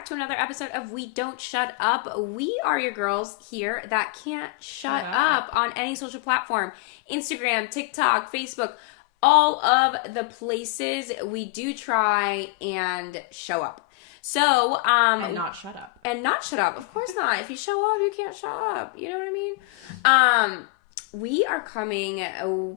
back to another episode of We Don't Shut Up. We are your girls here that can't shut up on any social platform. Instagram, TikTok, Facebook, all of the places we do try and show up. So, and not shut up. And not shut up. Of course not. If you show up, you can't shut up. You know what I mean? We are coming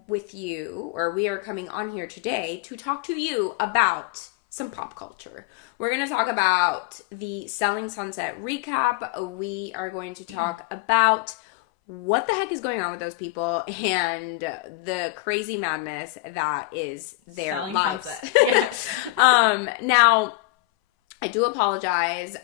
with you, or we are coming on here today to talk to you about some pop culture. We're going to talk about the Selling Sunset recap. We are going to talk about what the heck is going on with those people and the crazy madness that is their Selling lives. Sunset. Now, I do apologize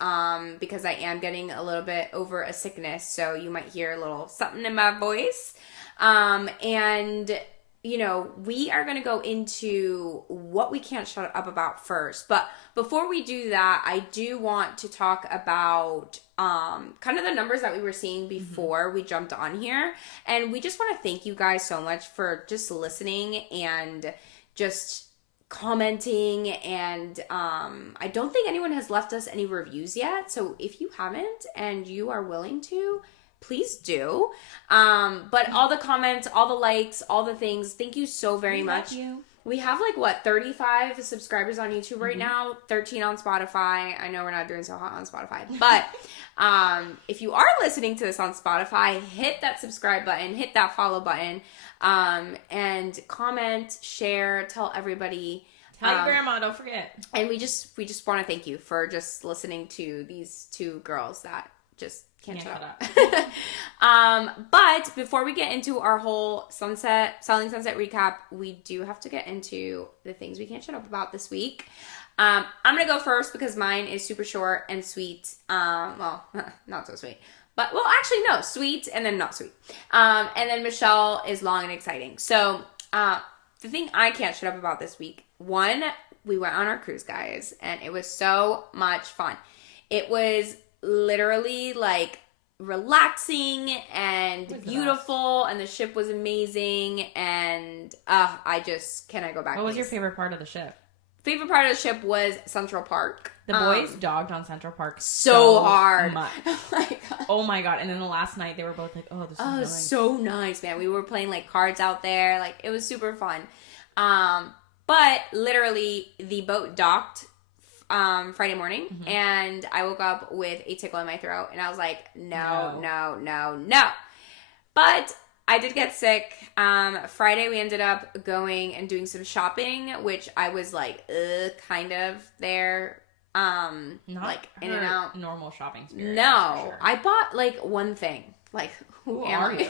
because I am getting a little bit over a sickness, so you might hear a little something in my voice. And, you know, we are going to go into what we can't shut up about first. But before we do that, I do want to talk about kind of the numbers that we were seeing before we jumped on here. And we just want to thank you guys so much for just listening and just commenting, and I don't think anyone has left us any reviews yet, so if you haven't and you are willing to, please do. But all the comments, all the likes, all the things, thank you so very much. We have 35 subscribers on YouTube right now, 13 on Spotify. I know we're not doing so hot on Spotify, but if you are listening to this on Spotify, hit that subscribe button, hit that follow button, and comment, share, tell everybody. Tell your grandma, don't forget. And we just want to thank you for just listening to these two girls that just can't shut up. But before we get into our whole Selling Sunset recap, we do have to get into the things we can't shut up about this week. I'm going to go first because mine is super short and sweet. Well, not so sweet. But, well, actually, no. Sweet and then not sweet. And then Michelle is long and exciting. So, the thing I can't shut up about this week. One, we went on our cruise, guys. And it was so much fun. It was literally, relaxing and beautiful. And the ship was amazing. And, I just cannot go back. What was your favorite part of the ship? Favorite part of the ship was Central Park. The boys dogged on Central Park so hard. Much. Oh my god. And then the last night they were both like, oh, this is nice. So nice, man. We were playing cards out there. It was super fun. But literally the boat docked Friday morning, and I woke up with a tickle in my throat, and I was like, no. But I did get sick. Friday we ended up going and doing some shopping, which I was kind of there. Not in and out. Normal shopping experience. No, sure. I bought one thing. Who are you?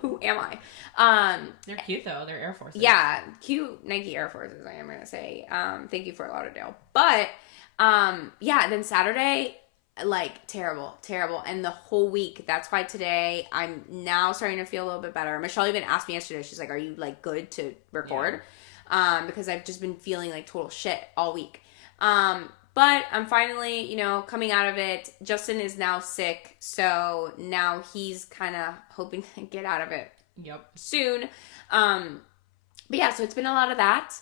Who am I? They're cute though. They're Air Forces. Yeah, cute Nike Air Forces. I am gonna say. Thank you, Fort Lauderdale. But yeah. Then Saturday, terrible. And the whole week. That's why today I'm now starting to feel a little bit better. Michelle even asked me yesterday. She's like, "Are you good to record?" Yeah. Because I've just been feeling total shit all week. But I'm finally, coming out of it. Justin is now sick, so now he's kind of hoping to get out of it soon. But yeah, so it's been a lot of that.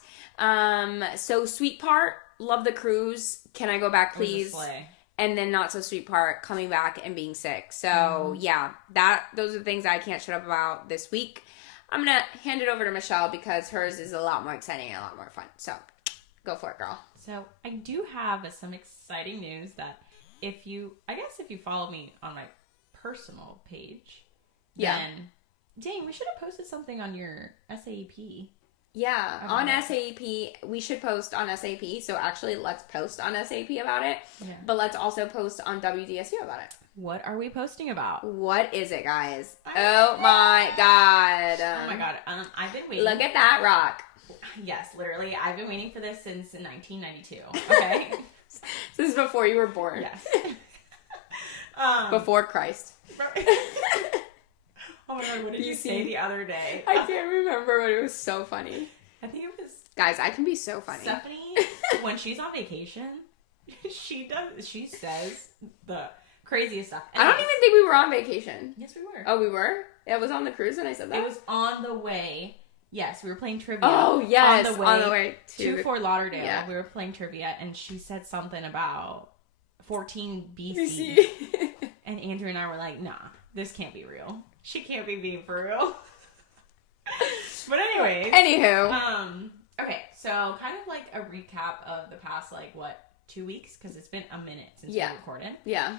So sweet part, love the cruise. Can I go back, please? And then not so sweet part, coming back and being sick. So yeah, those are the things I can't shut up about this week. I'm going to hand it over to Michelle because hers is a lot more exciting and a lot more fun. So go for it, girl. So I do have some exciting news that if you follow me on my personal page, then dang, we should have posted something on your SAP. Yeah, on SAP. We should post on SAP. So actually, let's post on SAP about it. Yeah. But let's also post on WDSU about it. What are we posting about? What is it, guys? Oh my god. Oh my god. I've been waiting. Look at that rock. Yes, literally. I've been waiting for this since 1992. Okay? This is before you were born. Yes. Before Christ. Oh my god, what did you say the other day? I can't remember, but it was so funny. I think it was... Guys, I can be so funny. Stephanie, when she's on vacation, she says the craziest stuff. I don't even think we were on vacation. Yes, we were. Oh, we were? It was on the cruise when I said that? It was on the way. Yes, we were playing trivia. Oh, yes. On the way to Fort Lauderdale. Yeah. We were playing trivia, and she said something about 14 BC. And Andrew and I were like, nah, this can't be real. She can't be being for real. But anyways. Anywho. Okay, so kind of like a recap of the past, like, what, 2 weeks? Because it's been a minute since we recorded. Yeah.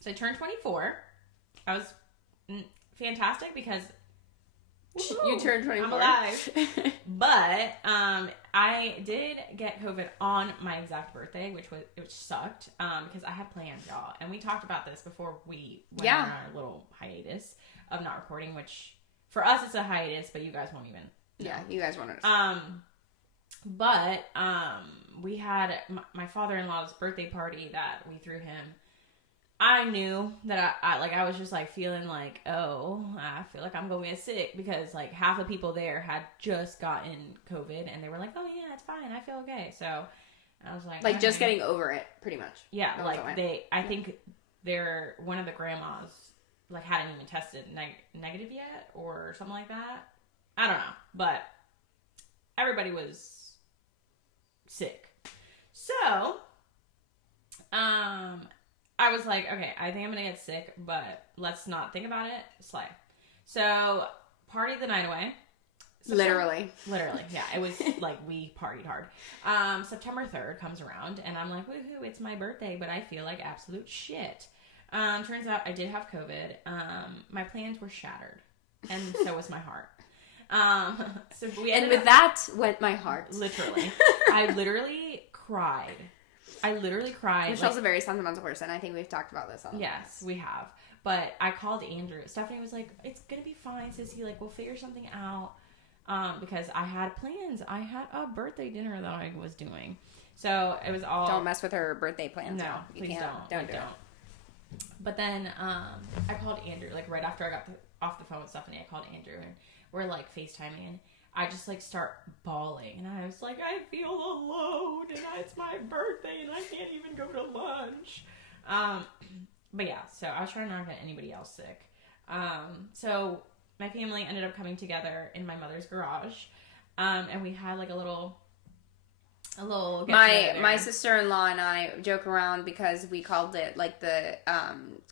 So I turned 24. I was fantastic because... You turned 24. I'm alive. But I did get COVID on my exact birthday, which sucked because I had plans, y'all. And we talked about this before we went on our little hiatus of not recording, which for us it's a hiatus, but you guys won't even know. Yeah, you guys won't understand. But we had my father-in-law's birthday party that we threw him. I knew that I was just like feeling like, oh, I feel like I'm going to get sick because like half the people there had just gotten COVID and they were like, oh yeah, it's fine. I feel okay. So I was like, just getting over it pretty much. Yeah. Like I think one of the grandmas like hadn't even tested negative yet or something like that. I don't know, but everybody was sick. So, I was like, okay, I think I'm going to get sick, but let's not think about it. Slay. So, party the night away. Literally, yeah. It was like we partied hard. September 3rd comes around, and I'm like, woohoo, it's my birthday, but I feel like absolute shit. Turns out I did have COVID. My plans were shattered, and so was my heart. So with that went my heart. Literally. I literally cried. Michelle's a very sentimental person. I think we've talked about this on the podcast. We have. But I called Andrew. Stephanie was like, it's going to be fine, sissy. Like, we'll figure something out. Because I had plans. I had a birthday dinner that I was doing. So it was all... Don't mess with her birthday plans. No, please don't. Don't. But then I called Andrew. Like, right after I got off the phone with Stephanie, I called Andrew. And we're, like, FaceTiming. And I just, like, start bawling. And I was like, I feel alone. And it's my birthday. And I can't even go to lunch. But, yeah. So, I was trying not to get anybody else sick. So, my family ended up coming together in my mother's garage. And we had, like, a little my sister-in-law and I joke around because we called it like the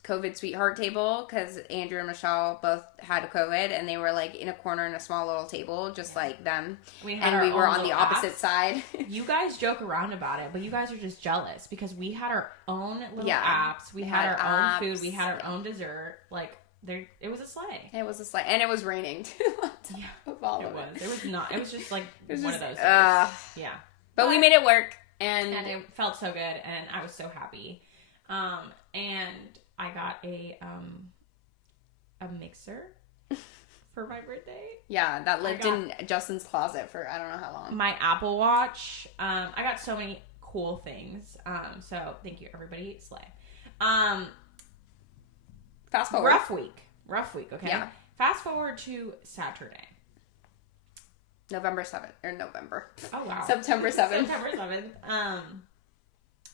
COVID sweetheart table because Andrew and Michelle both had COVID and they were like in a corner in a small little table just like them we were on the opposite side. You guys joke around about it, but you guys are just jealous because we had our own little apps, we had our own food, we had our own dessert. Like it was a sleigh. It was a sleigh, and it was raining too. Yeah, it was. It was not. It was just like one of those days. Yeah. But we made it work, and it felt so good, and I was so happy. And I got a mixer for my birthday. Yeah, that lived in Justin's closet for I don't know how long. My Apple Watch. I got so many cool things. So thank you, everybody. Slay. Fast forward. Rough week. Okay. Yeah. Fast forward to Saturday. November 7th. Or November. Oh, wow. September 7th. September 7th.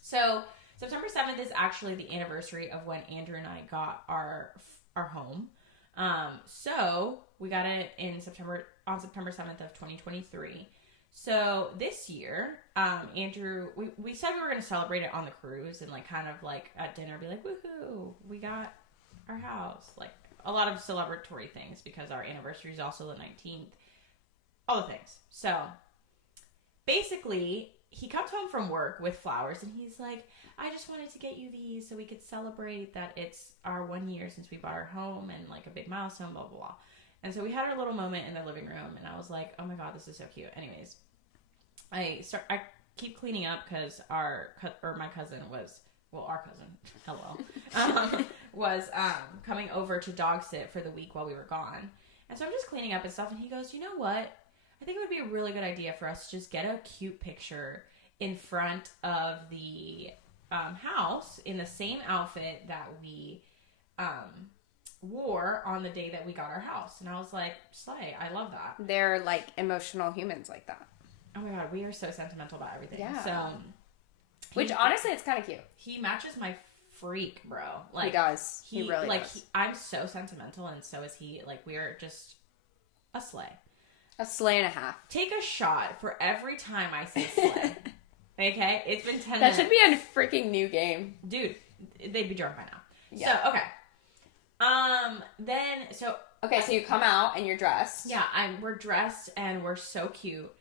So, September 7th is actually the anniversary of when Andrew and I got our home. So, we got it on September 7th of 2023. So, this year, Andrew, we said we were going to celebrate it on the cruise and, like, kind of, like, at dinner, be like, woohoo, we got our house. Like, a lot of celebratory things because our anniversary is also the 19th. All the things. So, basically, he comes home from work with flowers, and he's like, I just wanted to get you these so we could celebrate that it's our 1 year since we bought our home, and, like, a big milestone, blah, blah, blah. And so we had our little moment in the living room, and I was like, oh my god, this is so cute. Anyways, I keep cleaning up because my cousin was, well, our cousin, hello, was coming over to dog sit for the week while we were gone. And so I'm just cleaning up and stuff, and he goes, you know what? I think it would be a really good idea for us to just get a cute picture in front of the house in the same outfit that we wore on the day that we got our house. And I was like, slay, I love that. They're like emotional humans like that. Oh my god, we are so sentimental about everything. Yeah. So, which honestly, it's kind of cute. He matches my freak, bro. Like he does. He really does. I'm so sentimental, and so is he. Like we are just a sleigh. A sleigh and a half. Take a shot for every time I say sleigh. Okay? It's been 10 That minutes. should be a freaking new game. Dude, they'd be drunk by now. Yeah. So, okay. Okay, so you come out and you're dressed. Yeah, we're dressed and we're so cute.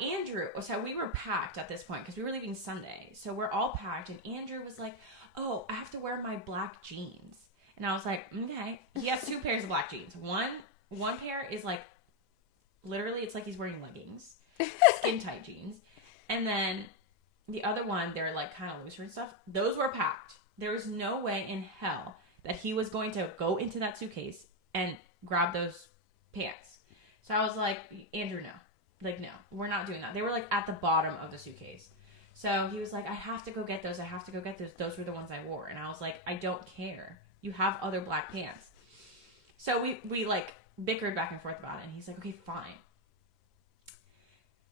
Andrew, so we were packed at this point because we were leaving Sunday. So we're all packed, and Andrew was like, oh, I have to wear my black jeans. And I was like, okay. He has 2 pairs of black jeans. One pair is like, literally, it's like he's wearing leggings, skin tight jeans. And then the other one, they're like kind of looser and stuff. Those were packed. There was no way in hell that he was going to go into that suitcase and grab those pants. So I was like, Andrew, no. Like, no, we're not doing that. They were like at the bottom of the suitcase. So he was like, I have to go get those. I have to go get those. Those were the ones I wore. And I was like, I don't care. You have other black pants. So we like bickered back and forth about it. And he's like, okay, fine.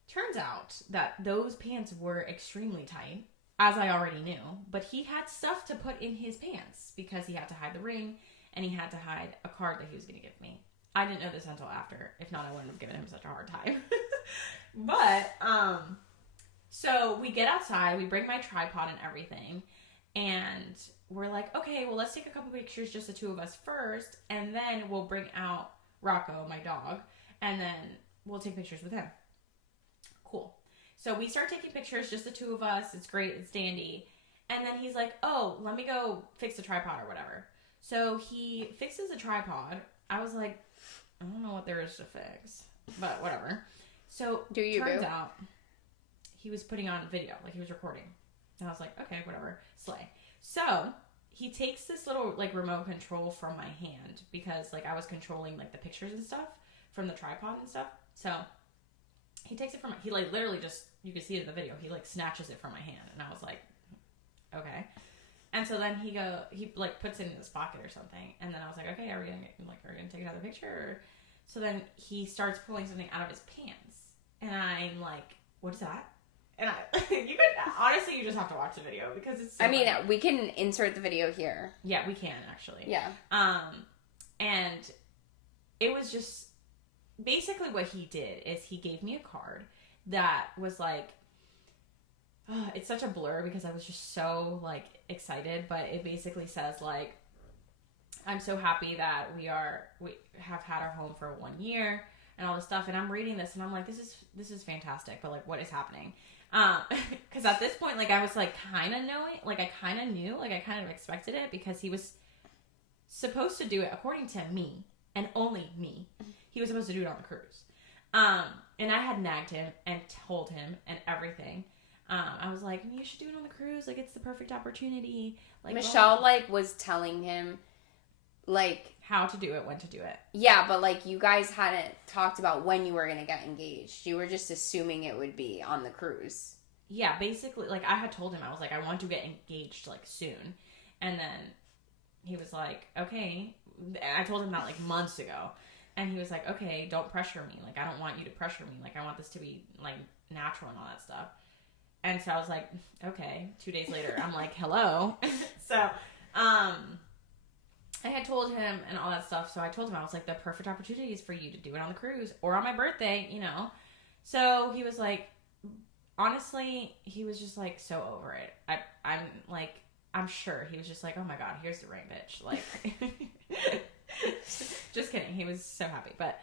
Turns out that those pants were extremely tight, as I already knew. But he had stuff to put in his pants because he had to hide the ring and he had to hide a card that he was going to give me. I didn't know this until after. If not, I wouldn't have given him such a hard time. But, so we get outside, we bring my tripod and everything, and we're like, okay, well, let's take a couple pictures, just the 2 of us first, and then we'll bring out Rocco, my dog, and then we'll take pictures with him. Cool. So we start taking pictures, just the 2 of us. It's great. It's dandy. And then he's like, oh, let me go fix the tripod or whatever. So he fixes the tripod. I was like, I don't know what there is to fix, but whatever. So turns out he was putting on video, like he was recording. And I was like, okay, whatever, slay. So he takes this little like remote control from my hand because like I was controlling like the pictures and stuff from the tripod and stuff. So he takes it from he like literally just, you can see it in the video, he like snatches it from my hand, and I was like, okay. And so then he like puts it in his pocket or something, and then I was like, okay, are we gonna take another picture? Or... So then he starts pulling something out of his pants, and I'm like, what is that? And you could honestly, you just have to watch the video because it's so funny. We can insert the video here. Yeah, we can actually. Yeah. And it was just basically what he did is he gave me a card that was like, it's such a blur because I was just so like excited, but it basically says like, I'm so happy that we have had our home for 1 year and all this stuff. And I'm reading this and I'm like, this is fantastic, but like, what is happening? Cause at this point, like I was like kind of knowing, like I kind of knew, like I kind of expected it because he was supposed to do it according to me and only me. He was supposed to do it on the cruise. And I had nagged him and told him and everything. I was like, you should do it on the cruise. Like, it's the perfect opportunity. Like Michelle, like, was telling him, like... how to do it, when to do it. Yeah, but, like, you guys hadn't talked about when you were going to get engaged. You were just assuming it would be on the cruise. Yeah, basically, like, I had told him, I was like, I want to get engaged, like, soon. And then he was like, okay. I told him that, like, months ago. And he was like, okay, don't pressure me. Like, I don't want you to pressure me. Like, I want this to be, like, natural and all that stuff. And so I was like, okay. 2 days later, I'm like, hello. So, I had told him and all that stuff. So I told him, I was like, the perfect opportunity is for you to do it on the cruise or on my birthday, you know? So he was like, honestly, he was just like so over it. I'm like, I'm sure he was just like, oh my God, here's the ring, bitch. Like, just kidding. He was so happy. But,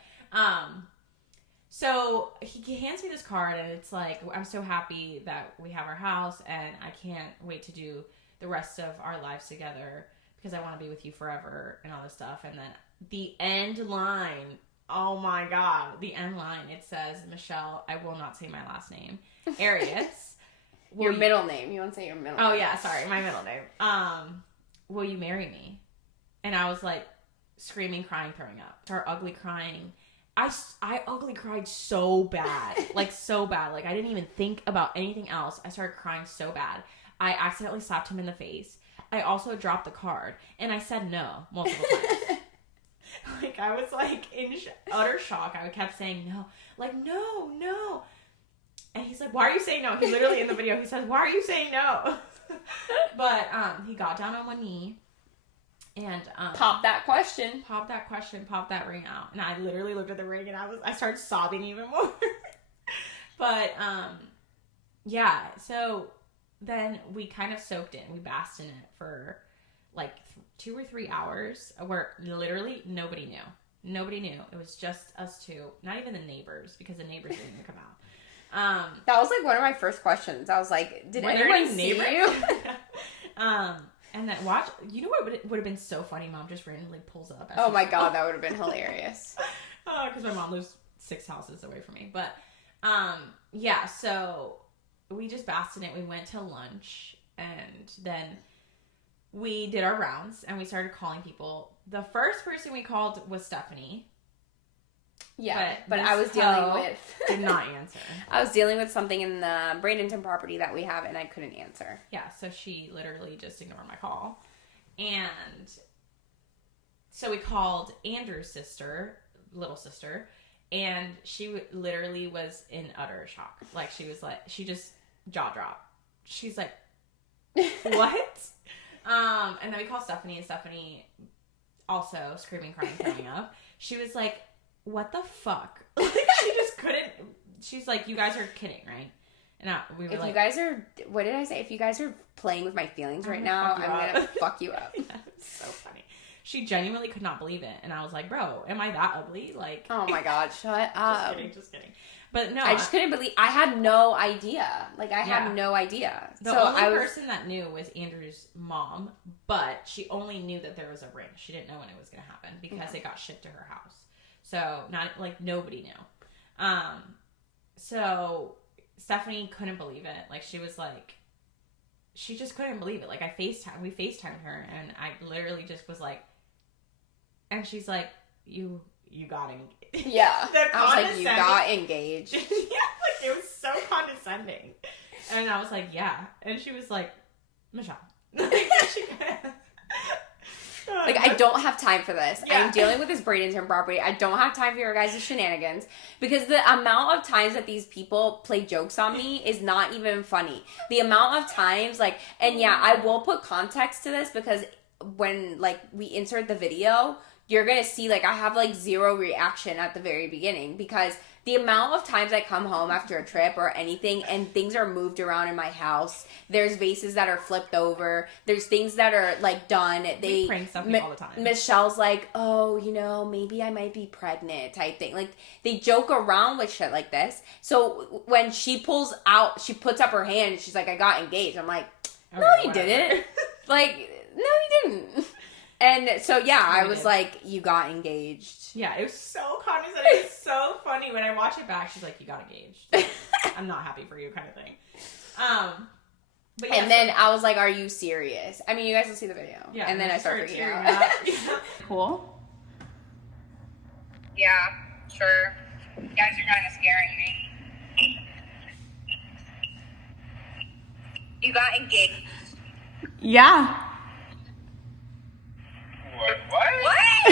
so he hands me this card and it's like, I'm so happy that we have our house and I can't wait to do the rest of our lives together because I want to be with you forever and all this stuff. And then the end line, oh my God, the end line, it says, Michelle, I will not say my last name, Arias. Your middle name. You want to say your middle name. Oh yeah, sorry, my middle name. Will you marry me? And I was like screaming, crying, throwing up. Start ugly crying. I ugly cried so bad. Like so bad. Like I didn't even think about anything else. I started crying so bad. I accidentally slapped him in the face. I also dropped the card. And I said no multiple times. Like I was like in utter shock. I kept saying no. Like no, no. And he's like, why are you saying no? He literally in the video, he says, why are you saying no? But he got down on one knee. And pop that question, pop that ring out. And I literally looked at the ring and I started sobbing even more. But yeah, so then we kind of soaked in. We basked in it for like 2 or 3 hours where literally nobody knew. Nobody knew. It was just us two. Not even the neighbors, because the neighbors didn't even come out. That was like one of my first questions. I was like, did anyone see you? And then watch, you know what would have been so funny? Mom just randomly pulls up. Oh my God, that would have been hilarious. Because my mom lives 6 houses away from me. But yeah, so we just basked in it. We went to lunch, and then we did our rounds, and we started calling people. The first person we called was Stephanie. Yeah, but I was dealing with... did not answer. I was dealing with something in the Bradenton property that we have, and I couldn't answer. Yeah, so she literally just ignored my call. And so we called Andrew's sister, little sister, and she literally was in utter shock. Like, she was like, she just jaw dropped. She's like, what? And then we called Stephanie, and Stephanie also screaming, crying, throwing up. She was like, what the fuck? Like, she just couldn't. She's like, you guys are kidding, right? And we were if like, you guys are, what did I say? If you guys are playing with my feelings right now, I'm going to fuck you up. Yeah, it's so funny. She genuinely could not believe it. And I was like, bro, am I that ugly? Like, oh my God, shut up. Just kidding. But no. I just couldn't believe, I had no idea. Like, I had no idea. The only person that knew was Andrew's mom, but she only knew that there was a ring. She didn't know when it was going to happen because it got shipped to her house. So, not, like, nobody knew. So, Stephanie couldn't believe it. Like, she was like, she just couldn't believe it. Like, we FaceTimed her, and I literally just was like, and she's like, you got engaged. Yeah. I was like, you got engaged. Yeah, like, it was so condescending. And I was like, yeah. And she was like, Michelle. Like, I don't have time for this. Yeah. I'm dealing with this Bradenton property. I don't have time for your guys' shenanigans. Because the amount of times that these people play jokes on me is not even funny. The amount of times, like, and yeah, I will put context to this because when, like, we insert the video, you're going to see, like, I have, like, zero reaction at the very beginning because the amount of times I come home after a trip or anything and things are moved around in my house, there's vases that are flipped over, there's things that are, like, done. We prank something all the time. Michelle's like, oh, you know, maybe I might be pregnant type thing. Like, they joke around with shit like this. So when she puts up her hand and she's like, I got engaged. I'm like, no, you didn't. Like, no, you didn't. And so, yeah, I was like, you got engaged. Yeah, it was so condescending. It was so funny. When I watch it back, she's like, you got engaged. Like, I'm not happy for you kind of thing. But yeah, and then I was like, are you serious? I mean, you guys will see the video. Yeah, and then I start freaking out. Yeah. Cool. Yeah, sure. You guys are kind of scaring me. You got engaged. Yeah. What?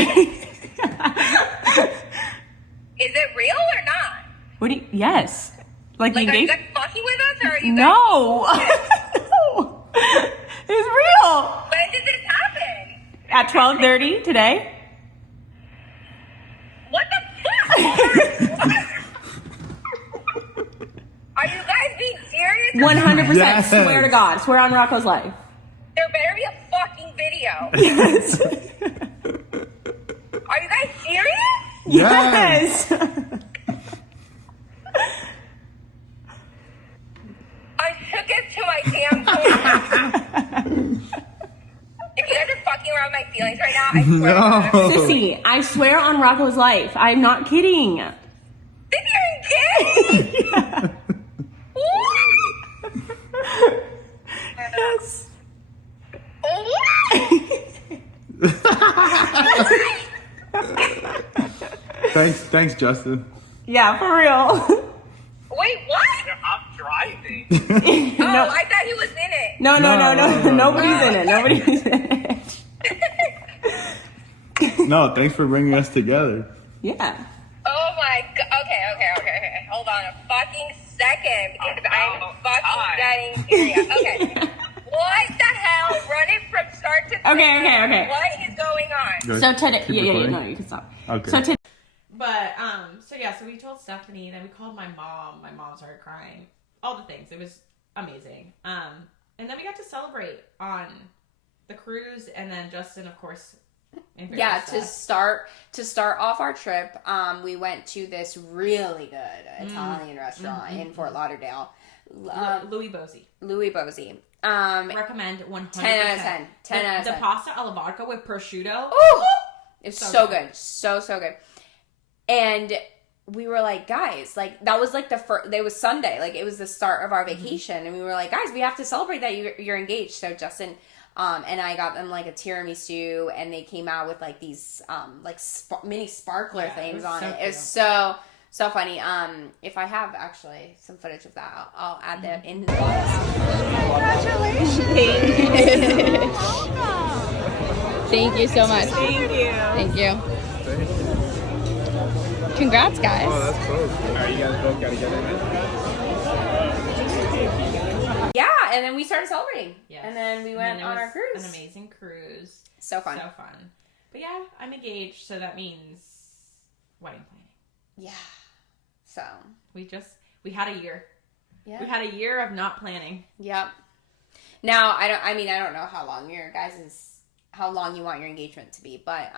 Is it real or not? What do you, yes. Like Like, are you engaged? guys fucking with us or are you No. No. It's real. When did this happen? At 12:30 today. What the fuck? Are you guys being serious? 100%. Yes. Swear to God. Swear on Rocco's life. There better be a fucking video. Yes. Are you guys serious? Yes. I took it to my damn core. If you guys are fucking around with my feelings right now, I swear to God. No. Sissy, I swear on Rocco's life. I'm not kidding. Then you're engaged? Yeah. What? Yes. Thanks, Justin. Yeah, for real. Wait, what? I'm driving. Oh, I thought he was in it. No. No. Nobody's in it. Nobody's in it. No, thanks for bringing us together. Yeah. Oh my god. Okay. Hold on a fucking second because I'm fucking getting serious. Okay. What the hell? Run it from start to finish. Okay. What is going on? Good. So today, Keep yeah, recording? no, you can stop. Okay. So today, but so we told Stephanie. Then we called my mom. My mom started crying. all the things. It was amazing. And then we got to celebrate on the cruise, and then Justin, of course. Yeah, to start off our trip, we went to this really good Italian restaurant in Fort Lauderdale. Louis Bozzi.10 Recommend 100%. out of 10. 10 out of 10. The pasta alla vodka with prosciutto. Ooh! It's so good. So good. And we were like, guys, like, that was like the first, it was Sunday. Like, it was the start of our vacation. And we were like, guys, we have to celebrate that you're engaged. So Justin and I got them like a tiramisu, and they came out with like these like mini sparkler things on it. It was so funny. If I have actually some footage of that, I'll add that in the Congratulations! Thank you so much. Thank you. Congrats, guys. Oh, that's close. Alright, you guys both got to get in it. Yeah, and then we started celebrating. Yes. And then we went on our cruise. An amazing cruise. So fun. But yeah, I'm engaged, so that means wedding planning. Yeah. So we had a year. Yeah. We had a year of not planning. Yep. Now I don't know how long how long you want your engagement to be, but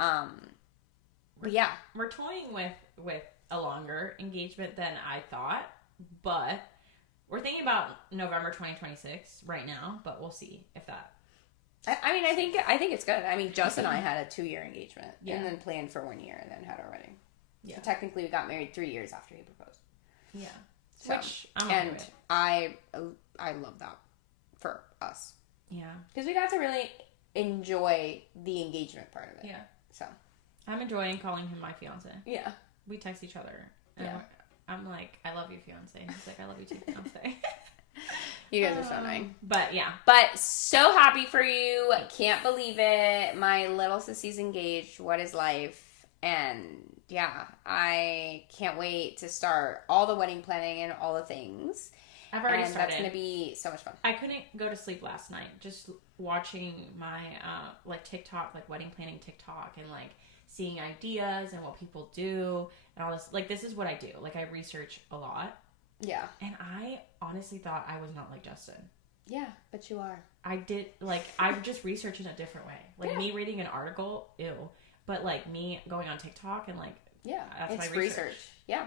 yeah. We're toying with a longer engagement than I thought, but we're thinking about November 2026 right now, but we'll see if that. I think it's good. I mean, Justin and I had a 2-year engagement and then planned for 1 year and then had our wedding. Yeah. So technically we got married 3 years after he proposed. Yeah. So, which I'm okay with. I love that for us. Yeah. Because we got to really enjoy the engagement part of it. Yeah. So I'm enjoying calling him my fiance. Yeah. We text each other. And I'm like, I love you, fiance. He's like, I love you too, fiance. You guys are so nice. But yeah. But so happy for you. Can't believe it. My little sissy's engaged. What is life? And yeah, I can't wait to start all the wedding planning and all the things. I've already started. started. That's going to be so much fun. I couldn't go to sleep last night just watching my like TikTok, like wedding planning TikTok, and like seeing ideas and what people do and all this. Like, this is what I do. Like, I research a lot. Yeah. And I honestly thought I was not like Justin. Yeah, but you are. I did, like, I just research in a different way. Like, me reading an article, ew. But, like, me going on TikTok and, like, that's it's my research. Yeah.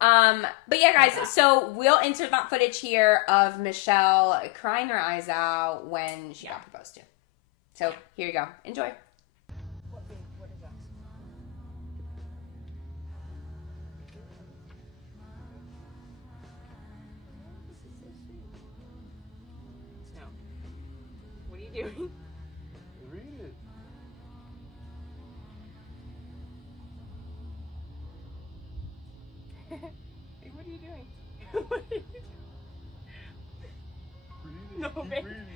But yeah, guys, so we'll insert that footage here of Michelle crying her eyes out when she got proposed to. So here you go. Enjoy. What is that? No. What are you doing? Read it. Hey, what are you doing? Read it. No, Keep babe. reading.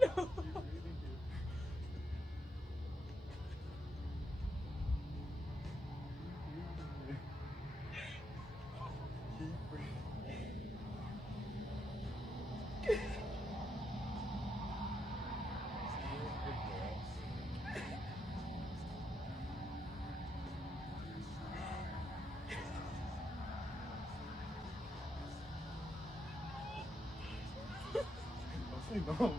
No. Keep reading it. No,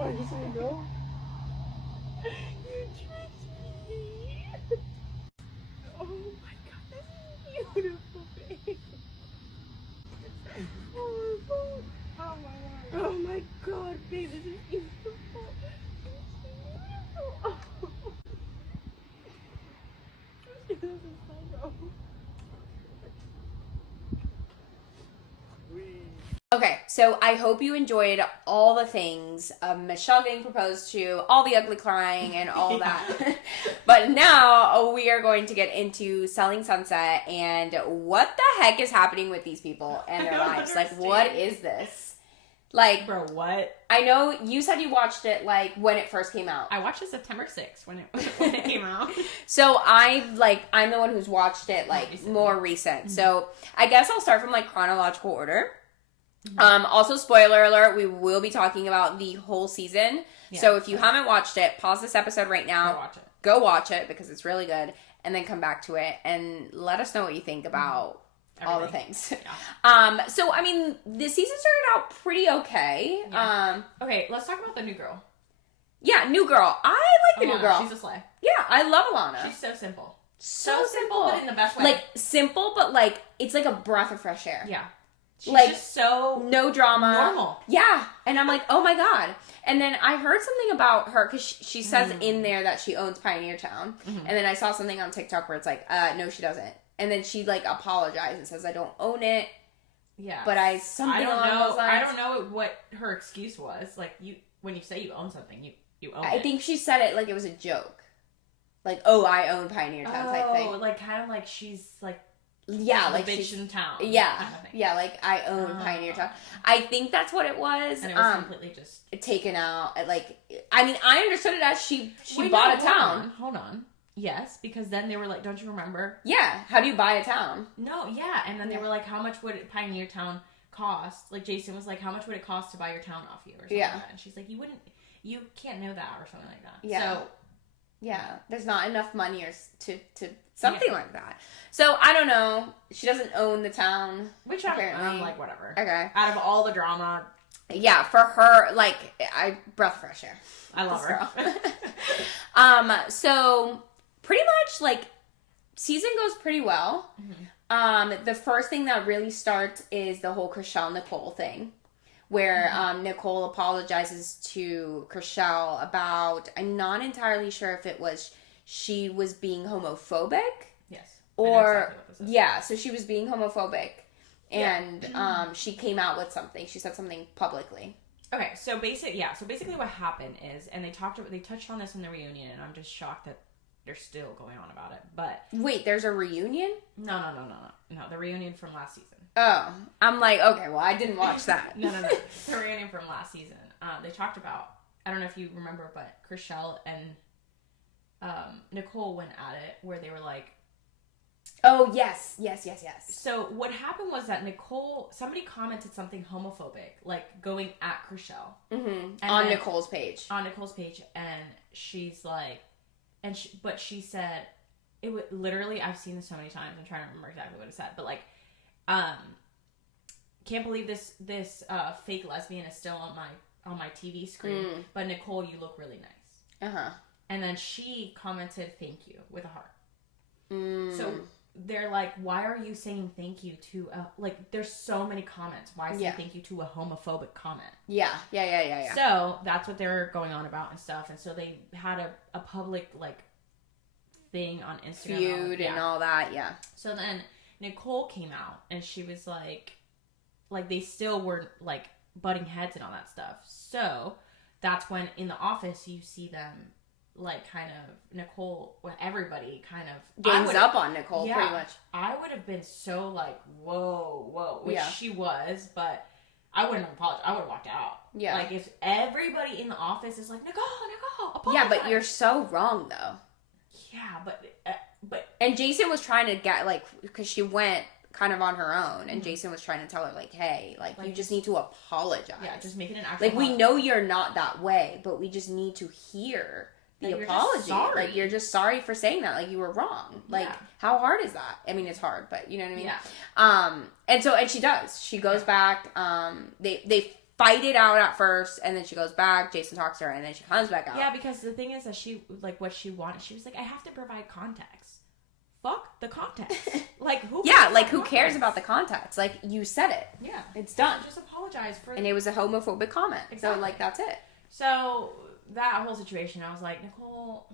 Why you say no? You tricked me. Oh my god, that's beautiful, babe. Oh my god, babe, this is beautiful. Oh. This is so Okay, so I hope you enjoyed all the things of Michelle getting proposed to, all the ugly crying, and all that. But now we are going to get into Selling Sunset and what the heck is happening with these people and their lives. Like, what is this? Like, Bro, what? I know you said you watched it like when it first came out. I watched it September 6th when it came out. So I'm the one who's watched it like more recent. So I guess I'll start from like chronological order. Also, spoiler alert, we will be talking about the whole season. Yeah, so if you haven't watched it, pause this episode right now. Go watch it. Go watch it because it's really good, and then come back to it and let us know what you think about all the things. Yeah. So I mean, this season started out pretty okay. Yeah. Okay, let's talk about the new girl. Yeah, new girl. I like the new girl. She's a slay. Yeah, I love Alana. She's so simple. So simple, but in the best way. Like simple, but like it's like a breath of fresh air. Yeah. She's Like, just so no drama. normal. Yeah. And I'm like, oh my God. And then I heard something about her because she says in there that she owns Pioneer Town. And then I saw something on TikTok where it's like, no, she doesn't. And then she like apologized and says, I don't own it. Yeah. But I don't know. I I don't know what her excuse was. Like when you say you own something, you own it. I think she said it like it was a joke. Like, oh, I own Pioneer Town type thing. Like kind of like she's like Yeah, the like bitch she's in town. Yeah, kind of thing. yeah, like I own Pioneer Town. I think that's what it was. And it was completely just taken out. Like, I mean, I understood it as she Wait, bought no, a town. Hold on. Yes, because then they were like, don't you remember? Yeah, how do you buy a town? No, yeah, and then they were like, how much would Pioneer Town cost? Like Jason was like, how much would it cost to buy your town off you or something like that? And she's like, you can't know that or something like that. Yeah. So yeah, there's not enough money or to something like that. So I don't know. She doesn't own the town, which apparently. I'm like, whatever. Okay. Out of all the drama, yeah, for her, like, breath of fresh air. I love her. So pretty much like season goes pretty well. The first thing that really starts is the whole Chriselle Nicole thing, where Nicole apologizes to Chriselle about, I'm not entirely sure if it was she was being homophobic. Yes. Or exactly what this is. yeah, so she was being homophobic, and she came out with something. She said something publicly. Okay, so basically what happened is, and they touched on this in the reunion, and I'm just shocked that they're still going on about it. But Wait, there's a reunion? no, the reunion from last season. Oh, I'm like, okay, well, I didn't watch that. No, the reunion from last season. They talked about, I don't know if you remember, but Chriselle and Nicole went at it where they were like, Oh, yes. so what happened was that somebody commented something homophobic, like going at Chriselle. On Nicole's page. On Nicole's page, and she's like, but she said, it would literally, I've seen this so many times, I'm trying to remember exactly what it said, but like, can't believe this fake lesbian is still on my TV screen, but Nicole, you look really nice. And then she commented, thank you, with a heart. So they're like, why are you saying thank you to like, there's so many comments. Why say thank you to a homophobic comment? Yeah. So that's what they're going on about and stuff. And so they had a public like thing on Instagram. Feud and all that, yeah. So then Nicole came out and she was like they still were like butting heads and all that stuff. So that's when in the office you see them like kind of Nicole, everybody kind of gangs up on Nicole pretty much. I would have been so like, whoa, which she was, but I wouldn't have apologized. I would have walked out. Yeah. Like if everybody in the office is like, Nicole, apologize. Yeah, but you're so wrong though. Yeah, but and Jason was trying to get like, because she went kind of on her own, and Jason was trying to tell her like, hey, like you just need to apologize. Yeah, just make it an actual like we know you're not that way, but we just need to hear the apology. Like you're just sorry for saying that. Like you were wrong. Like how hard is that? I mean, it's hard, but you know what I mean? Yeah. And she does. She goes back. They fight it out at first, and then she goes back. Jason talks to her, and then she comes back out. Yeah, because the thing is that she like what she wanted. She was like, I have to provide context. Fuck the context. Like who? Yeah, like who cares about the context? Like you said it. Yeah, it's done. Just apologize for. And it was a homophobic comment. Exactly. So like that's it. So that whole situation, I was like, Nicole.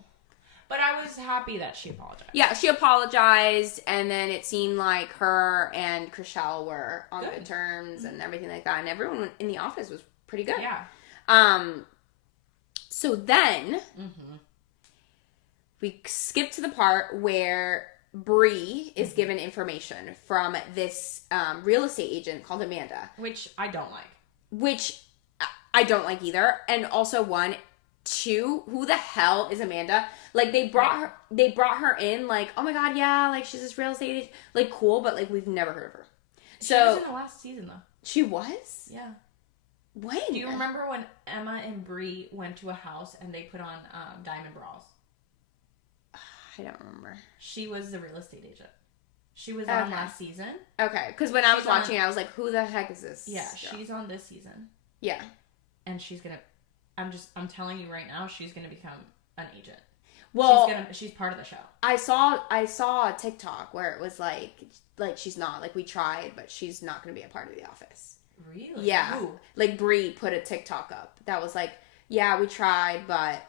But I was happy that she apologized. Yeah, she apologized, and then it seemed like her and Chriselle were on good terms and everything like that, and everyone in the office was pretty good. Yeah. So then we skip to the part where Bree is given information from this real estate agent called Amanda, Which I don't like. which I don't like either. And also, two, who the hell is Amanda? Like, they brought her in, like, oh my god, yeah, like, she's this real estate agent, like, cool, but like, we've never heard of her. She was in the last season though. She was? Yeah. When? Do you remember when Emma and Bree went to a house and they put on diamond bras? I don't remember. She was the real estate agent. She was on last season. Okay, because when I was watching, I was like, who the heck is this? Yeah, girl? she's on this season. Yeah. And she's gonna, I'm telling you right now, she's gonna become an agent. Well, she's part of the show. I saw a TikTok where it was like she's not, like, we tried, but she's not going to be a part of the office. Really? Yeah. Ooh. Like, Bree put a TikTok up that was like, yeah, we tried, but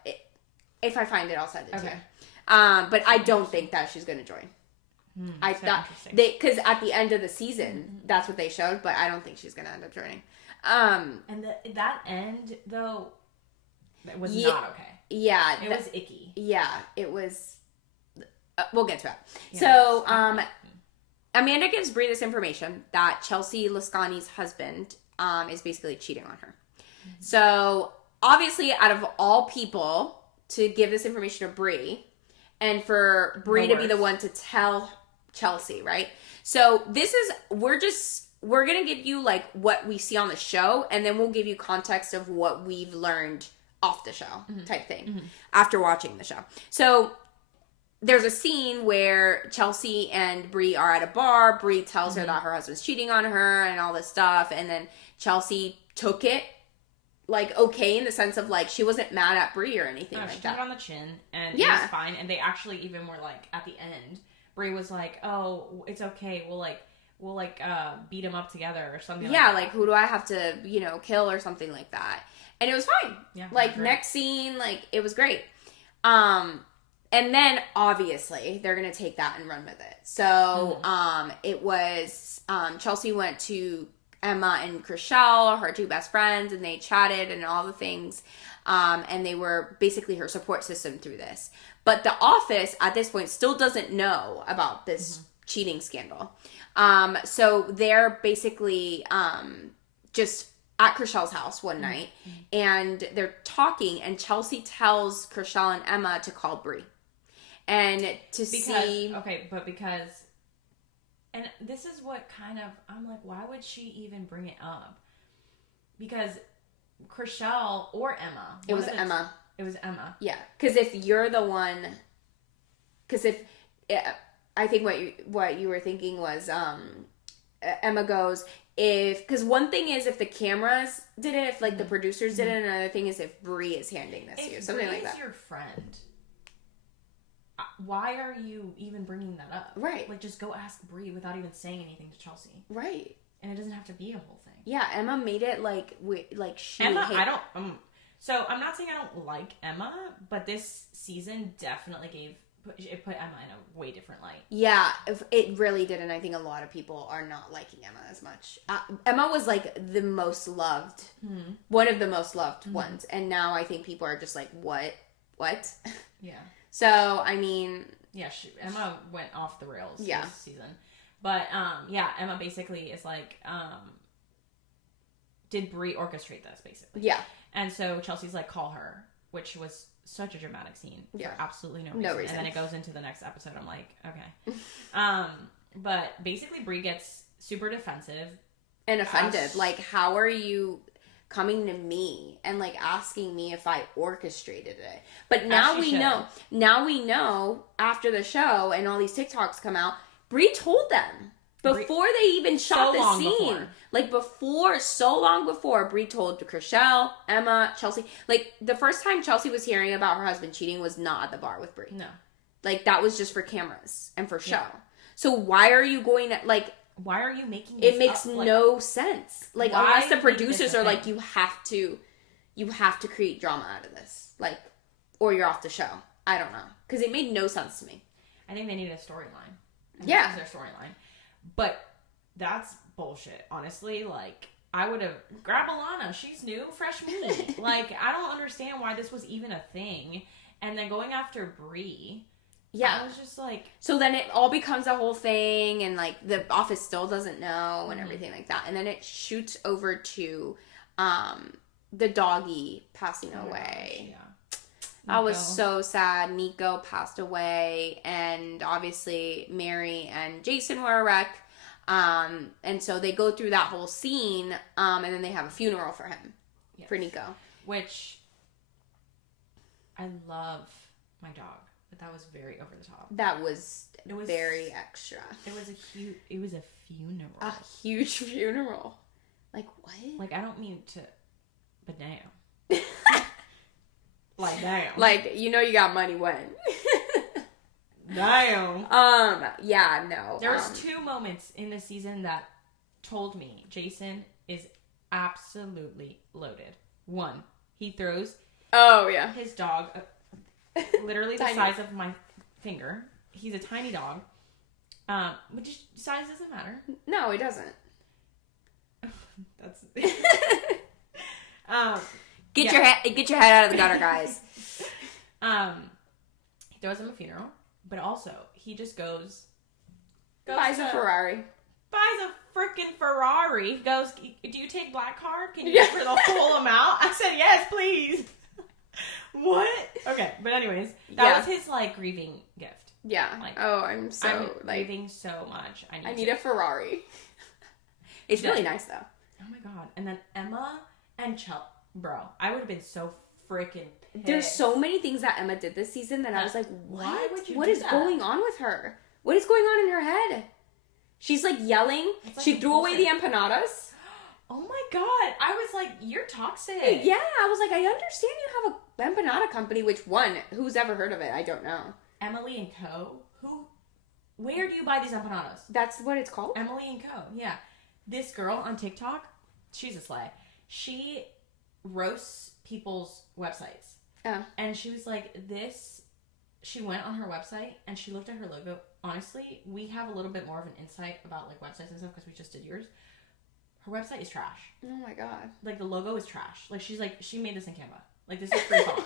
if I find it, I'll send it to you. But I don't think that she's going to join. I thought because at the end of the season, that's what they showed, but I don't think she's going to end up joining. And that end though, that was not okay. Yeah, it was icky. Yeah, it was. We'll get to it. Yes. So, Amanda gives Bree this information that Chelsea Lascani's husband is basically cheating on her. So, obviously, out of all people to give this information to Bree, and for Bree to be the one to tell Chelsea, right? So, we're going to give you, like, what we see on the show, and then we'll give you context of what we've learned off the show type thing after watching the show. So, there's a scene where Chelsea and Bree are at a bar. Bree tells her that her husband's cheating on her and all this stuff, and then Chelsea took it, like, okay, in the sense of, like, she wasn't mad at Bree or anything like she that. took it on the chin, and it was fine, and they actually even were, like, at the end, Bree was like, oh, it's okay, we'll beat him up together or something like that. Like, who do I have to, kill or something like that. And it was fine. Yeah, like, next scene, like, it was great. And then, obviously, they're going to take that and run with it. So, it was, Chelsea went to Emma and Chriselle, her two best friends, and they chatted and all the things. And they were basically her support system through this. But the office, at this point, still doesn't know about this cheating scandal. So, they're basically just at Chriselle's house one night, and they're talking, and Chelsea tells Chriselle and Emma to call Bree. And and this is what kind of, I'm like, why would she even bring it up? Because Chriselle or Emma. It was Emma. It was Emma. Yeah. Because if you're the one, I think what you were thinking was, Emma goes, because one thing is if the cameras did it, if like the producers did it, and another thing is if Bree is handing this to you, something like that. If Bree is your friend, why are you even bringing that up? Right. Like, just go ask Bree without even saying anything to Chelsea. Right. And it doesn't have to be a whole thing. Yeah, Emma made it like she. Emma, so I'm not saying I don't like Emma, but this season definitely put Emma in a way different light. Yeah, it really did, and I think a lot of people are not liking Emma as much. Emma was like the most loved, one of the most loved ones, and now I think people are just like, what? Yeah. So, I mean... Yeah, Emma went off the rails this season. But, Emma basically is like, did Bree orchestrate this, basically? Yeah. And so Chelsea's like, call her, which was such a dramatic scene for absolutely no reason. And then it goes into the next episode. I'm like, okay. But basically Bree gets super defensive. And offended. Like, how are you coming to me and like asking me if I orchestrated it? But now we know after the show and all these TikToks come out, Bree told them before they even shot the scene. So long before, Bree told Chriselle, Emma, Chelsea. Like, the first time Chelsea was hearing about her husband cheating was not at the bar with Bree. No. Like, that was just for cameras and for show. Yeah. So why are you going to, like... Why are you making this It makes no sense. Like, unless the producers are like, you have to create drama out of this. Like, or you're off the show. I don't know. Because it made no sense to me. I think they needed a storyline. Yeah. This is their storyline. But that's bullshit. Honestly, like, I would have grabbed Alana. She's new, fresh meat. Like, I don't understand why this was even a thing. And then going after Bree. Yeah. I was just like... So then it all becomes a whole thing, and, like, the office still doesn't know, and everything like that. And then it shoots over to the doggy passing away. Gosh, yeah. I was Nico. so sad. Nico passed away, and obviously Mary and Jason were a wreck. And so they go through that whole scene, and then they have a funeral for him, for Nico. Which, I love my dog, but that was very over the top. That was, very extra. It was a funeral. A huge funeral. Like, what? Like, I don't mean to, but damn. Like, damn. Like, you know you got money when. Damn. Yeah, no. There was 2 moments in the season that told me Jason is absolutely loaded. 1, he throws Oh, yeah. his dog literally the Tiny. size of my finger. He's a tiny dog. Which size doesn't matter. No, it doesn't. That's Get your head out of the gutter, guys. he throws him a funeral, but also he just goes Buys a Ferrari. buys a freaking Ferrari. Goes, do you take black card? Can you get for the full amount? I said yes, please. What? Okay, but anyways, that was his like grieving gift. Yeah. Like, oh, I'm like grieving so much. I need a Ferrari. It's really nice though. Oh my god! And then Emma and bro, I would have been so freaking pissed. There's so many things that Emma did this season that I was like, Why would you What do is that? going on with her? What is going on in her head? She's like yelling. It's like She threw away the impulsive. empanadas. Oh my god! I was like, you're toxic. Yeah, I was like, I understand you have a empanada company, which who's ever heard of it? I don't know. Emily and Co. Where do you buy these empanadas? That's what it's called? Emily and Co. Yeah. This girl on TikTok, she's a slay. She roasts people's websites. Oh. And she was like, she went on her website and she looked at her logo. Honestly, we have a little bit more of an insight about like websites and stuff because we just did yours. Her website is trash. Oh my god. Like the logo is trash. Like she's like, she made this in Canva. Like this is free font.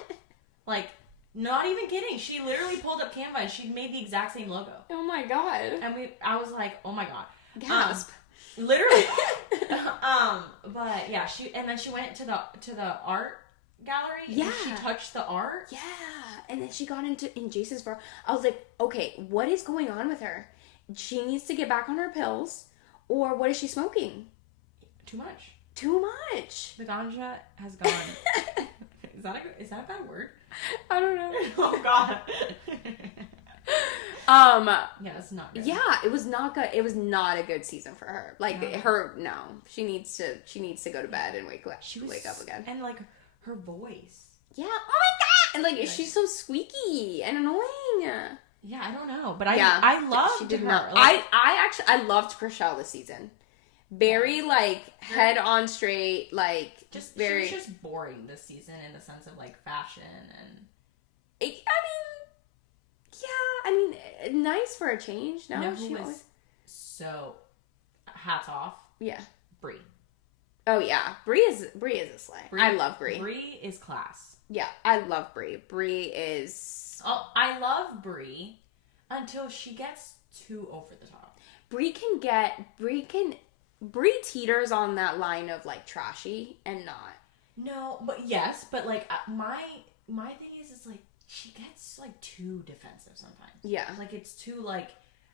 Like, not even kidding. She literally pulled up Canva and she made the exact same logo. Oh my god. And I was like, oh my god. Gasp. Literally. But yeah, and then she went to the art gallery. Yeah. And she touched the art. Yeah. And then she got in Jason's bar. I was like, okay, what is going on with her? She needs to get back on her pills, or what is she smoking? Too much. Too much. The ganja has gone. Is that a bad word? I don't know. Oh god. Yeah, it's not good. Yeah, it was not good. It was not a good season for her. Like No. she needs to go to bed and wake up again. And like her voice. Yeah. Oh my god. And like she's so squeaky and annoying. Yeah, I don't know, but Yeah. I loved She did her. not. Like, I loved Chriselle this season. Very like head on straight, like just very. she was just boring this season in the sense of like fashion and. I mean, nice for a change. No, You know who she was always. so hats off? Yeah. Brie. Oh yeah, Brie is a slay. I love Brie. Brie is class. Yeah, I love Brie. Brie is. Oh, I love Brie until she gets too over the top. Brie teeters on that line of like trashy and not. No, but yes, but like my thing is like she gets like too defensive sometimes. Yeah. Like it's too like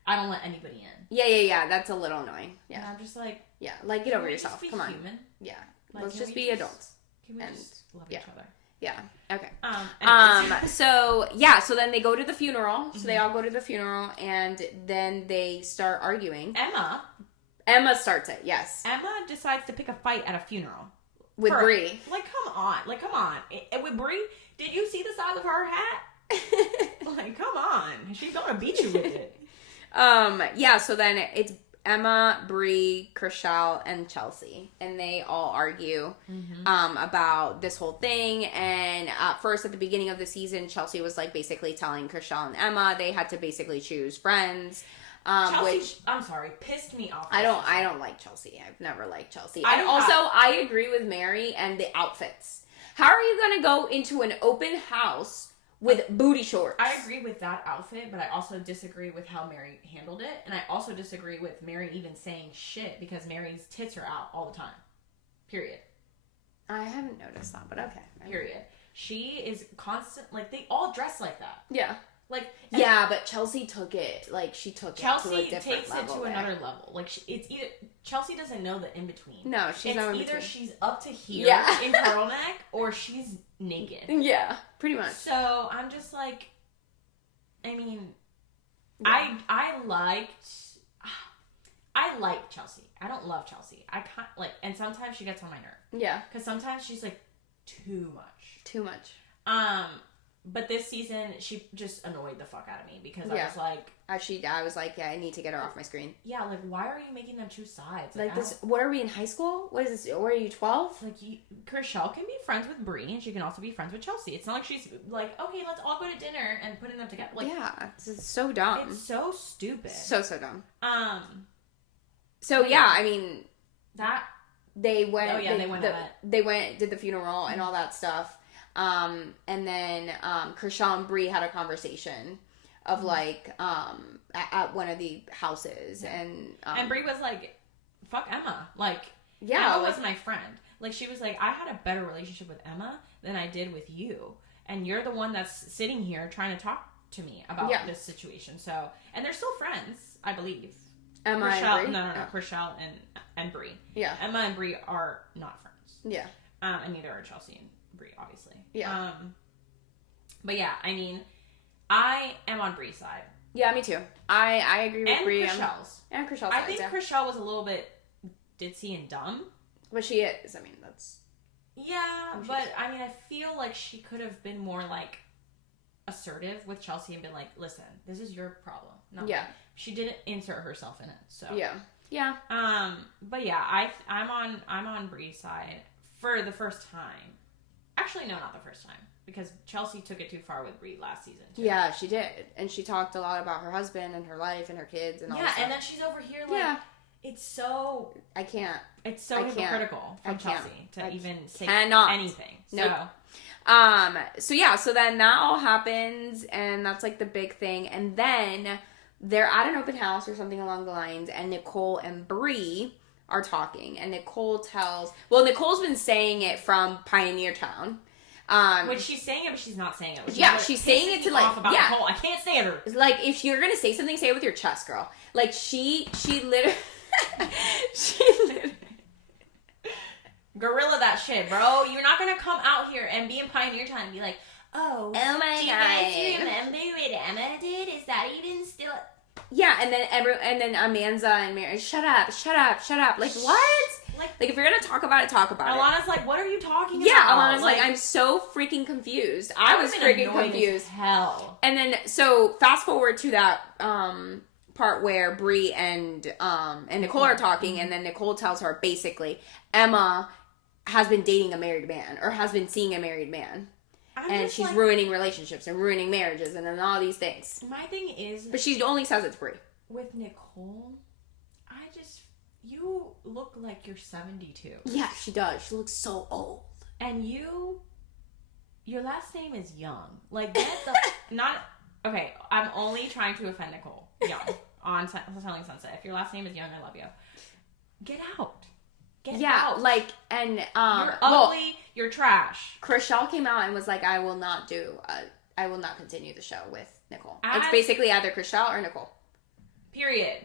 I don't let anybody in. Yeah. That's a little annoying. And Yeah. I'm just like, Yeah. Like get can over we yourself. just be Come on. human? Yeah. Like, Let's can just we be adults. Can we And- just love yeah. each other? Yeah. Okay. Anyways. So then they go to the funeral. So they all go to the funeral and then they start arguing. Emma starts it, yes. Emma decides to pick a fight at a funeral. With Brie. Like, come on. And with Brie, did you see the size of her hat? Like, come on. She's gonna beat you with it. Yeah, so then it's Emma, Bree, Chriselle, and Chelsea, and they all argue about this whole thing. And first, at the beginning of the season, Chelsea was like basically telling Chriselle and Emma they had to basically choose friends. Chelsea, Which I'm sorry, pissed me off. I don't like Chelsea. I've never liked Chelsea. I agree with Mary and the outfits. How are you gonna go into an open house with booty shorts? I agree with that outfit, but I also disagree with how Mary handled it, and I also disagree with Mary even saying shit because Mary's tits are out all the time. Period. I haven't noticed that, but okay. Period. She is constant. Like they all dress like that. Yeah. Like yeah, but Chelsea took it. Like she took Chelsea it to a different takes level. it to another level. Like it's either Chelsea doesn't know the in between. No, she's not in either between. she's up to here Yeah. in turtleneck or she's naked. Yeah, pretty much. So I'm just like, I mean, Yeah. I like Chelsea. I don't love Chelsea. I can't like, and sometimes she gets on my nerve. Yeah, Because sometimes she's like too much. too much. But this season she just annoyed the fuck out of me because Yeah. I was like, I was like, yeah, I need to get her off my screen. yeah, like why are you making them choose sides? Like I this. don't- What are we in high school? What is this? What are you 12? Like, Chriselle can be friends with Brie, and she can also be friends with Chelsea. It's not like she's like, okay, let's all go to dinner and putting them together. Like, yeah, it's so dumb. it's so stupid. So dumb. Um, So yeah, I mean, that they went. Oh, yeah, they went at it. They went, did the funeral and all that stuff. And then Chriselle and Brie had a conversation of like at one of the houses, and Brie was like, "Fuck Emma." Like, yeah, Emma like, was my friend. Like, she was like, "I had a better relationship with Emma than I did with you, and you're the one that's sitting here trying to talk to me about this situation." So, and they're still friends, I believe. Emma Chriselle, and Brie? no, Oh. Chriselle and Brie. Yeah. Emma and Brie are not friends. Yeah. And neither are Chelsea and Brie, obviously. Yeah. But yeah, I mean, I am on Brie's side. Yeah, me too. I agree with And Brie. Chriselle's. And Chriselle's I side, think yeah. Chriselle was a little bit ditzy and dumb. But she is. I mean, that's... Yeah, Oh, but I mean, I feel like she could have been more like assertive with Chelsea and been like, "Listen, this is your problem." No, Yeah. She didn't insert herself in it. So Yeah. Yeah. But yeah, I'm on Brie's side for the first time. Actually, no, not the first time, because Chelsea took it too far with Brie last season too. Yeah, she did. And she talked a lot about her husband and her life and her kids and all that Yeah, stuff. and then she's over here like, it's so I can't. hypocritical from I can't. Chelsea to even say cannot. anything. Nope. So then that all happens, and that's like the big thing. And then they're at an open house or something along the lines, and Nicole and Brie are talking, and Nicole's been saying it from Pioneer Town. When she's saying it, but she's not saying it. Which Yeah, is what she's saying pisses it to, me like, off about yeah. Nicole. I can't stand her. Like, if you're gonna say something, say it with your chest, girl. Like, she literally, Gorilla that shit, bro. You're not gonna come out here and be in Pioneer Town and be like, oh my do you guys remember what Emma did? Is that even still? yeah, and then Amanda and Mary, shut up. Like, what? Like, if you're gonna talk about it, talk about it. Alana's like, what are you talking Yeah, about? Alana's like, I'm so freaking confused. I was freaking confused. Hell. And then, so fast forward to that part where Brie and Nicole are talking, and then Nicole tells her basically Emma has been dating a married man or has been seeing a married man, and she's ruining relationships and ruining marriages and then all these things. My thing is, But she only says it's Brie. with Nicole, you look like you're 72. Yeah, she does. She looks so old. And your last name is Young. Like, get the, not, okay, I'm only trying to offend Nicole. Young. On Selling Sunset. If your last name is Young, I love you. Get out. Get out. Like, and you're ugly, you're trash. Chriselle came out and was like, I will not continue the show with Nicole. As- It's basically either Chriselle or Nicole. Period.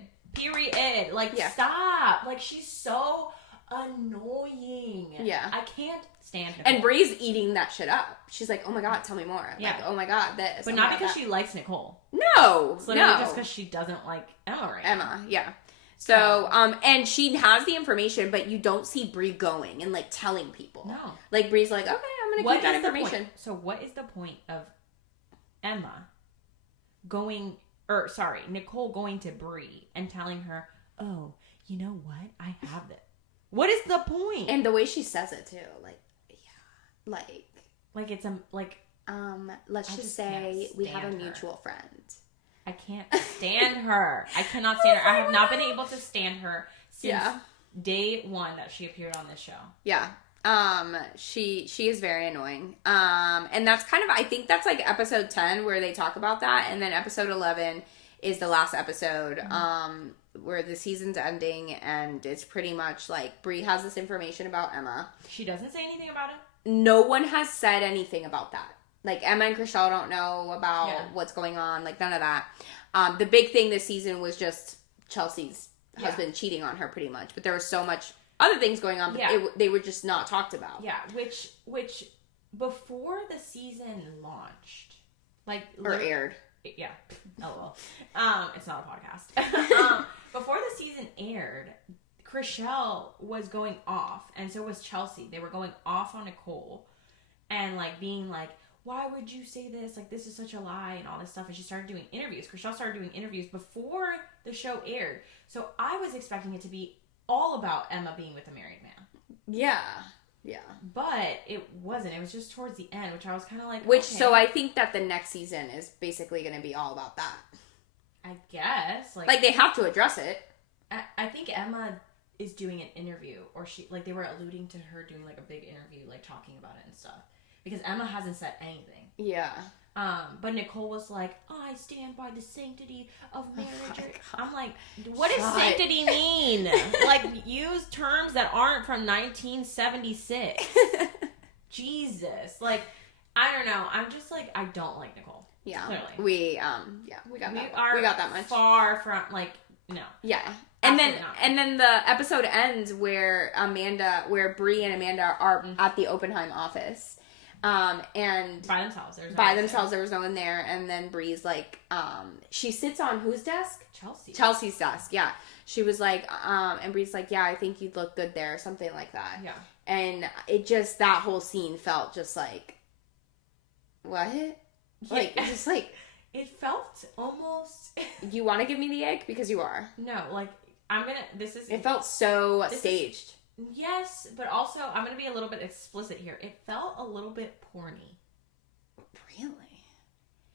Like, Yeah. stop. Like, she's so annoying. Yeah. I can't stand Nicole. And Bree's eating that shit up. She's like, oh my God, tell me more. Yeah. Like, oh my God, this. But oh not my God, because that. she likes Nicole. No. It's literally no. just because she doesn't like Emma right now. Emma, yeah. So, and she has the information, but you don't see Bree going and like telling people. No. Like Bree's like, okay, I'm gonna What keep that is the information. point? So what is the point of Nicole going to Brie and telling her, oh, you know what? I have it. What is the point? And the way she says it too, like, yeah, like it's like let's I just just can't say we have a stand her. mutual friend. I can't stand her. I cannot stand her. I have not been able to stand her since day one that she appeared on this show. Yeah. She is very annoying. And that's kind of, I think that's like episode 10 where they talk about that, and then episode 11 is the last episode, where the season's ending, and it's pretty much like Bree has this information about Emma. She doesn't say anything about it. No one has said anything about that. Like, Emma and Chriselle don't know about what's going on, like none of that. The big thing this season was just Chelsea's husband cheating on her, pretty much. But there was so much other things going on, but they were just not talked about. Yeah, which before the season launched, like or aired. Yeah, lol. It's not a podcast. Before the season aired, Chriselle was going off, and so was Chelsea. They were going off on Nicole, and like being like, why would you say this? Like, this is such a lie and all this stuff. And she started doing interviews. Chriselle started doing interviews before the show aired. So I was expecting it to be all about Emma being with a married man. Yeah. Yeah. But it wasn't. It was just towards the end, which I was kind of like, so I think that the next season is basically going to be all about that. I guess. Like they have to address it. I think Emma is doing an interview, or they were alluding to her doing like a big interview, like talking about it and stuff. Because Emma hasn't said anything. Yeah. But Nicole was like, I stand by the sanctity of marriage. I'm like, what does sanctity mean? Like, use terms that aren't from 1976. Jesus. Like, I don't know. I'm just like, I don't like Nicole. Yeah. Clearly. We got that much. Far from, like, no. Yeah. And then the episode ends where Bree and Amanda are at the Oppenheim office. And by themselves. There was no one there. And then Bree's like, she sits on whose desk? Chelsea's desk. Yeah. She was like, and Bree's like, yeah, I think you'd look good there. Something like that. Yeah. And it just, that whole scene felt just like, what? Like, it's just like. It felt almost. You want to give me the egg? Because you are. No, like, it felt so staged. Yes, but also, I'm going to be a little bit explicit here. It felt a little bit porny. Really?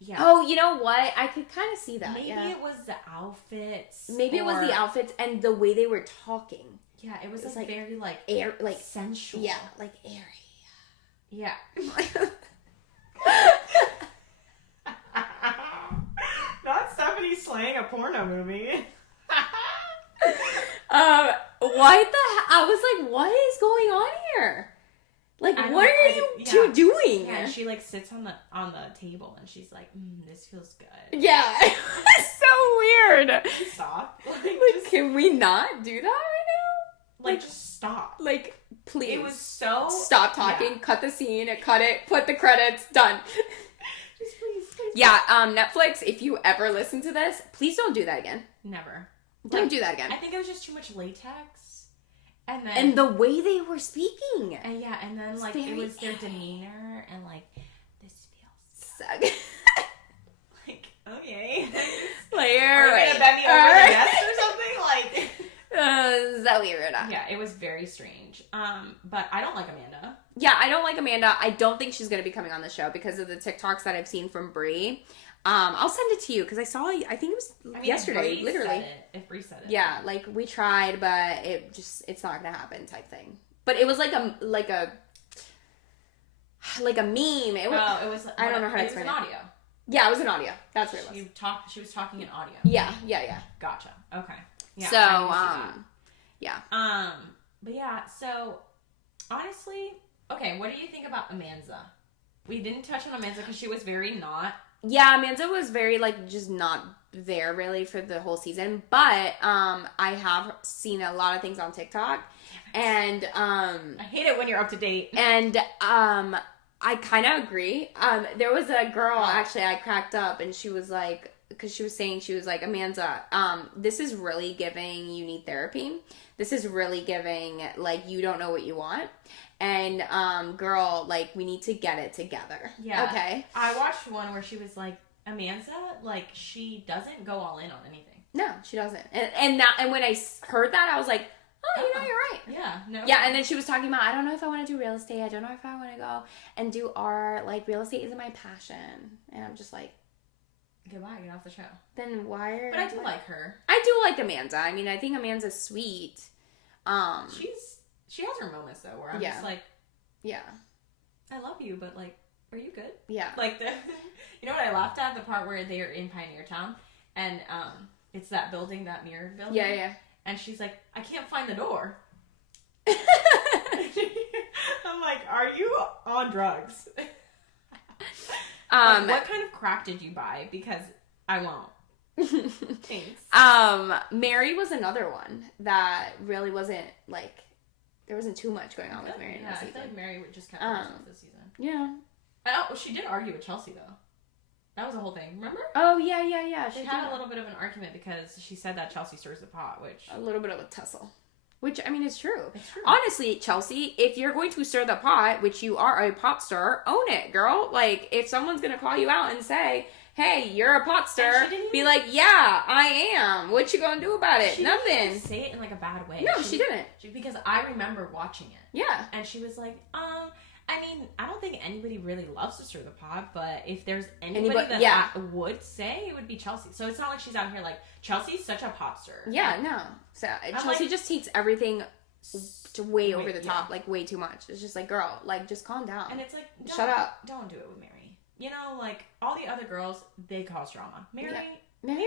Yeah. Oh, you know what? I could kind of see that. Maybe it was the outfits. Maybe it was the outfits and the way they were talking. Yeah, it was like very, like, air, like sensual. Yeah, like airy. Yeah. Not Stephanie slaying a porno movie. What the hell? I was like, what is going on here? Like, what are you two doing? Yeah, she like sits on the table and she's like, this feels good. Yeah. It's so weird. Stop. Can we not do that right now? Like, just stop. Like, please. It was so... Stop talking, cut the scene, cut it, put the credits, done. Just please. Yeah, Netflix, if you ever listen to this, please don't do that again. Never. Don't do that again. I think it was just too much latex. And the way they were speaking. And yeah, and then like it was their demeanor and like, this feels suck. like, okay. Like, are you gonna bend me over the desk or something? Like so weird. Yeah, it was very strange. But I don't like Amanda. Yeah, I don't like Amanda. I don't think she's gonna be coming on the show because of the TikToks that I've seen from Brie. I'll send it to you because I think it was yesterday, literally. If Bree said it. Yeah, like we tried, but it's not gonna happen type thing. But it was like a meme. It was I don't know how to explain it. It was an audio. Yeah, it was an audio. That's what it was. She was talking in audio. Yeah. Gotcha. Okay. Yeah. So yeah. But yeah. So honestly, okay. What do you think about Amanda? We didn't touch on Amanda because she was very not. Yeah, Amanda was very, like, just not there, really, for the whole season. But, I have seen a lot of things on TikTok. And, I hate it when you're up to date. And, I kind of agree. There was a girl, actually, I cracked up, and she was like, because she was saying, Amanda, this is really giving you need therapy. This is really giving, like, you don't know what you want. And, girl, like, we need to get it together. Yeah. Okay? I watched one where she was like, Amanda, like, she doesn't go all in on anything. No, she doesn't. And when I heard that, I was like, oh, you know, you're right. Yeah. No. Yeah, and then she was talking about, I don't know if I want to do real estate. I don't know if I want to go and do art. Like, real estate isn't my passion. And I'm just like, goodbye, get off the show. then why are... But I do like her. I do like Amanda. I mean, I think Amanda's sweet. She has her moments, though, where I'm just like... Yeah. I love you, but, like, are you good? Yeah. Like, you know what I laughed at? The part where they're in Pioneer Town, and it's that building, that mirror building. Yeah, yeah. And she's like, I can't find the door. I'm like, are you on drugs? Like, what kind of crack did you buy? Because I won't. Thanks. Mary was another one that really wasn't, like, there wasn't too much going on with Mary. Yeah, I feel like Mary would just kept herself this season. Yeah. Oh, she did argue with Chelsea, though. That was the whole thing. Remember? Oh, yeah. They had a little bit of an argument because she said that Chelsea stirs the pot, which... A little bit of a tussle. Which, I mean, is true. It's true. Honestly, Chelsea, if you're going to stir the pot, which you are a pot stirrer, own it, girl. Like, if someone's going to call you out and say, hey, you're a pot stirrer, be like, yeah, I am. What you going to do about it? She Nothing. Didn't even say it in, like, a bad way. No, she didn't. Because I remember watching it. Yeah. And she was like, I mean, I don't think anybody really loves to stir the pot, but if there's anybody that would say, it would be Chelsea. So it's not like she's out here like, Chelsea's such a pot stirrer. Yeah, no. So Chelsea like, just takes everything way over the top, like way too much. It's just like, girl, like, just calm down. And it's like, shut up. Don't do it with Mary. You know, like, all the other girls, they cause drama. Mary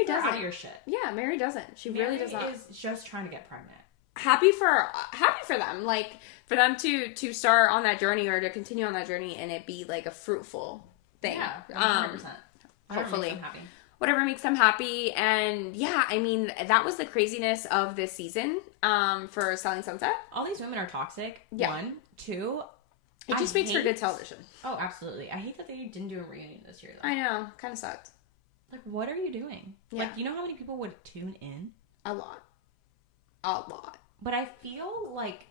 doesn't. out of your shit. Yeah, Mary doesn't. She really does not. Mary is just trying to get pregnant. Happy for them, like, for them to start on that journey or to continue on that journey and it be like a fruitful thing. Yeah, 100%. Hopefully, whatever makes them happy. And yeah, I mean, that was the craziness of this season for Selling Sunset. All these women are toxic. Yeah. 1, 2. It just makes for good television. Oh, absolutely. I hate that they didn't do a reunion this year, though. I know, kind of sucked. Like, what are you doing? Yeah. Like, you know how many people would tune in? A lot. But I feel like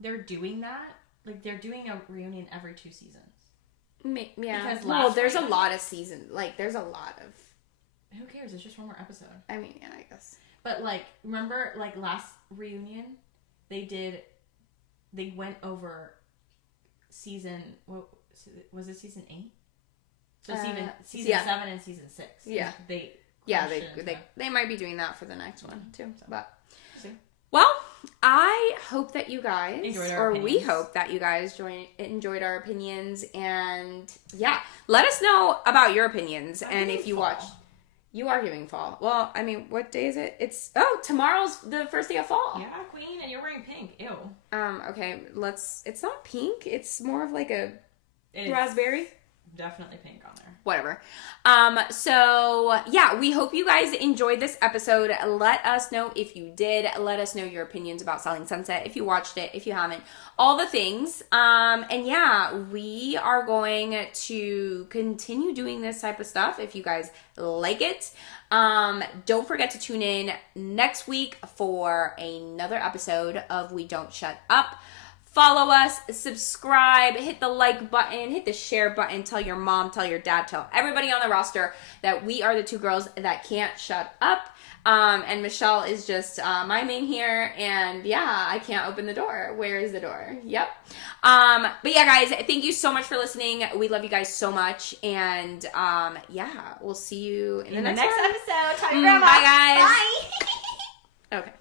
they're doing that. Like, they're doing a reunion every 2 seasons. Yeah. Because there's a lot of seasons. Like, there's a lot of... Who cares? It's just one more episode. I mean, yeah, I guess. But, like, remember, like, last reunion, they went over season... What, was it season 8? So season 7 and season 6. Yeah. They might be doing that for the next one, too. But... Well, I hope that you guys, we hope that you guys enjoyed our opinions, and yeah, let us know about your opinions. And if you watched, you are giving fall. Well, I mean, what day is it? Tomorrow's the first day of fall. Yeah, queen, and you're wearing pink. Ew. Okay, it's not pink. It's more of like a raspberry. Definitely pink on there. Whatever. So yeah, we hope you guys enjoyed this episode. Let us know if you did. Let us know your opinions about Selling Sunset, if you watched it, if you haven't, all the things. And yeah, we are going to continue doing this type of stuff if you guys like it. Don't forget to tune in next week for another episode of We Don't Shut Up. Follow us, subscribe, hit the like button, hit the share button, tell your mom, tell your dad, tell everybody on the roster that we are the 2 girls that can't shut up. And Michelle is just miming here, and yeah, I can't open the door. Where is the door? Yep. But yeah, guys, thank you so much for listening. We love you guys so much, and yeah, we'll see you in the next episode. Tell your grandma. Bye, guys. Bye. Okay.